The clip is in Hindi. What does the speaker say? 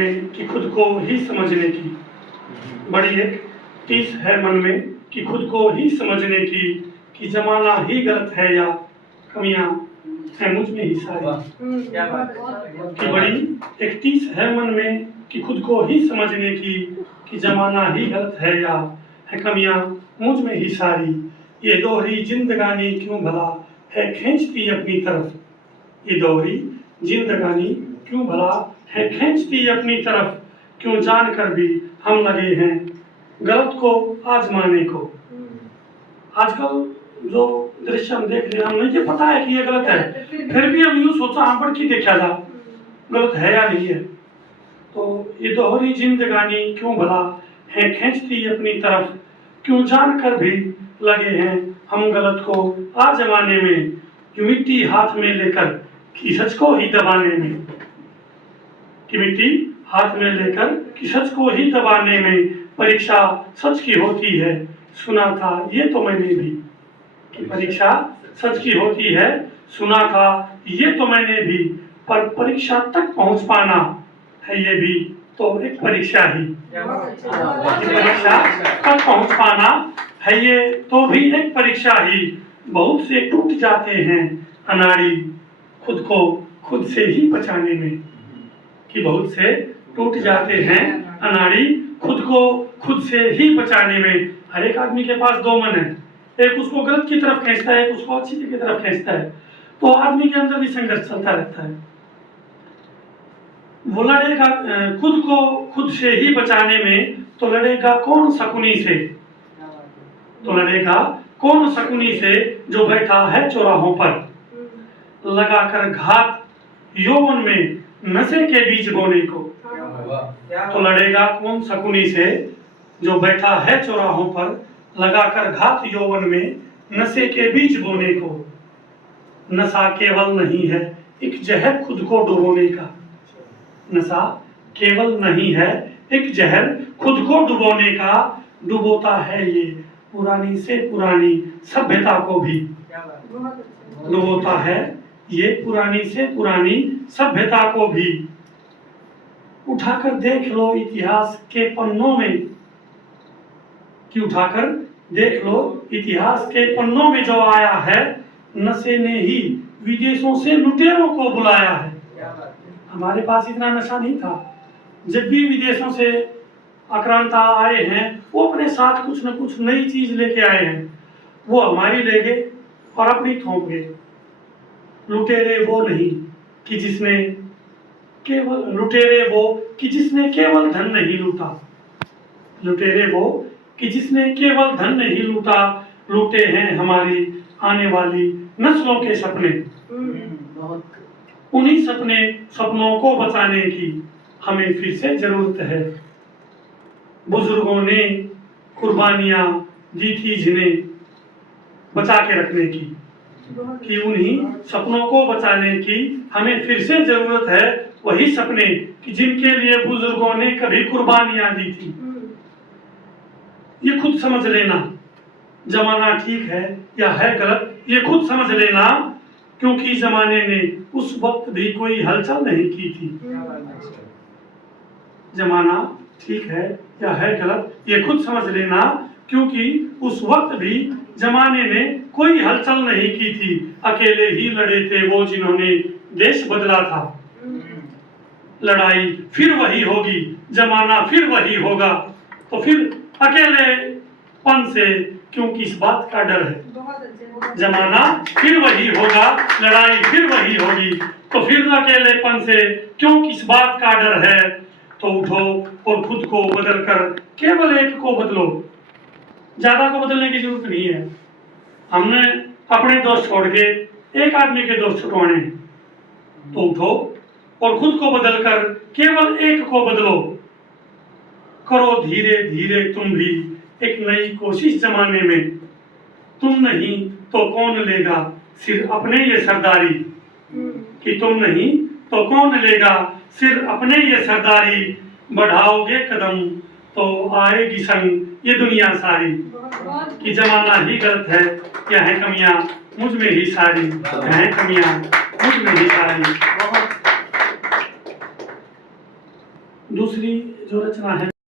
में कि खुद को ही समझने की, बड़ी एक टीस है मन में कि खुद को ही समझने की, कि जमाना ही गलत है या कमियां हैं मुझ में ही सारी। कि बड़ी एक टीस है मन में कि खुद को ही समझने की, कि जमाना ही गलत है या है कमियां मुझ में ही सारी। ये दोहरी जिंदगानी क्यों भला है खींचती अपनी तरफ, ये दोहरी जिंदगानी क्यों भला है खींचती अपनी तरफ, क्यों जानकर भी हम लगे हैं गलत को आजमाने को। आजकल जो दृश्य हम देख रहे हैं, हमें ये पता है कि ये गलत है, फिर भी हम यूं सोचा हम पर की देखा जा गलत है या नहीं है। तो ये दोहरी जिंदगानी क्यों भला है खींचती अपनी तरफ, क्यों जानकर भी लगे हैं हम गलत को आजमाने में, कि मिट्टी हाथ में लेकर कि सच को ही दबाने में, कि मिट्टी हाथ में लेकर कि सच को ही दबाने में परीक्षा सच की होती है, सुना था ये तो मैंने भी। कि परीक्षा सच की होती है, सुना था ये तो मैंने भी, पर परीक्षा तक पहुंच पाना है ये भी तो एक परीक्षा ही। परीक्षा तक पहुंच पाना है ये तो भी एक परीक्षा ही। बहुत से टूट जाते हैं अनाड़ी खुद को खुद से ही बचाने में, कि बहुत से टूट जाते हैं अनाड़ी खुद को खुद से ही बचाने में। हर एक आदमी के पास दो मन है, एक उसको गलत की तरफ खींचता है, एक उसको अच्छी की तरफ खींचता है। तो आदमी के अंदर भी संघर्ष चलता रहता है। वो लड़ेगा खुद को खुद से ही बचाने में, तो लड़ेगा कौन शकुनी से, तो लड़ेगा कौन शकुनी से जो बैठा है चौराहों पर, लगाकर घात यौवन में नशे के बीज बोने को। तो लड़ेगा कौन शकुनी से जो बैठा है चौराहों पर, लगाकर घात यौवन में नशे के बीज बोने को। नशा केवल नहीं है एक जहर खुद को डुबोने का, नशा केवल नहीं है एक जहर खुद को डुबोने का, डुबोता है ये पुरानी से पुरानी सभ्यता को भी, डुबोता है ये पुरानी से पुरानी सभ्यता को भी। उठाकर देख लो इतिहास के पन्नों में, कि उठाकर देख लो इतिहास के पन्नों में जो आया है, नशे ने ही विदेशों से लुटेरों को बुलाया है। हमारे पास इतना नशा नहीं था। जब भी विदेशों से आक्रांता आए हैं, वो अपने साथ कुछ न कुछ नई चीज लेके आए हैं, वो हमारी ले गए और अपनी थोप गए। लुटेरे वो नहीं कि जिसने केवल, लुटेरे वो कि जिसने केवल धन नहीं लूटा, लुटेरे वो कि जिसने केवल धन नहीं लूटा, लूटे हैं हमारी आने वाली नस्लों के सपने। उन्हीं सपनों को बचाने की हमें फिर से जरूरत है। बुजुर्गों ने कुर्बानियां दी थी जिन्हें बचा के रखने की, कि उन्हीं सपनों को बचाने की हमें फिर से जरूरत है। वही सपने कि जिनके लिए बुजुर्गों ने कभी कुर्बानियां दी थी। ये खुद समझ लेना जमाना ठीक है या है गलत, ये खुद समझ लेना, क्योंकि जमाने ने उस वक्त भी कोई हलचल नहीं की थी। जमाना ठीक है या है गलत, ये खुद समझ लेना, क्योंकि उस वक्त भी जमाने ने कोई हलचल नहीं की थी। अकेले ही लड़े थे वो जिन्होंने देश बदला था। लड़ाई फिर वही होगी, जमाना फिर वही होगा, तो फिर अकेलेपन से क्यों किस बात का डर है। जमाना फिर वही होगा, लड़ाई फिर वही होगी, तो फिर अकेलेपन से क्यों किस बात का डर है। तो उठो और खुद को बदल कर केवल एक को बदलो, ज्यादा को बदलने की जरूरत नहीं है। हमने अपने दोस्त छोड़ के एक आदमी के दोस्त छुटवाने हैं, तो उठो और खुद को बदलकर केवल एक को बदलो। करो धीरे धीरे तुम भी एक नई कोशिश जमाने में, तुम नहीं तो कौन लेगा सिर अपने ये सरदारी, कि तुम नहीं तो कौन लेगा सिर अपने ये सरदारी। बढ़ाओगे कदम तो आएगी संग ये दुनिया सारी, कि जमाना ही गलत है या है कमियां मुझ में ही सारी, है कमियां मुझ में ही सारी। दूसरी जो रचना है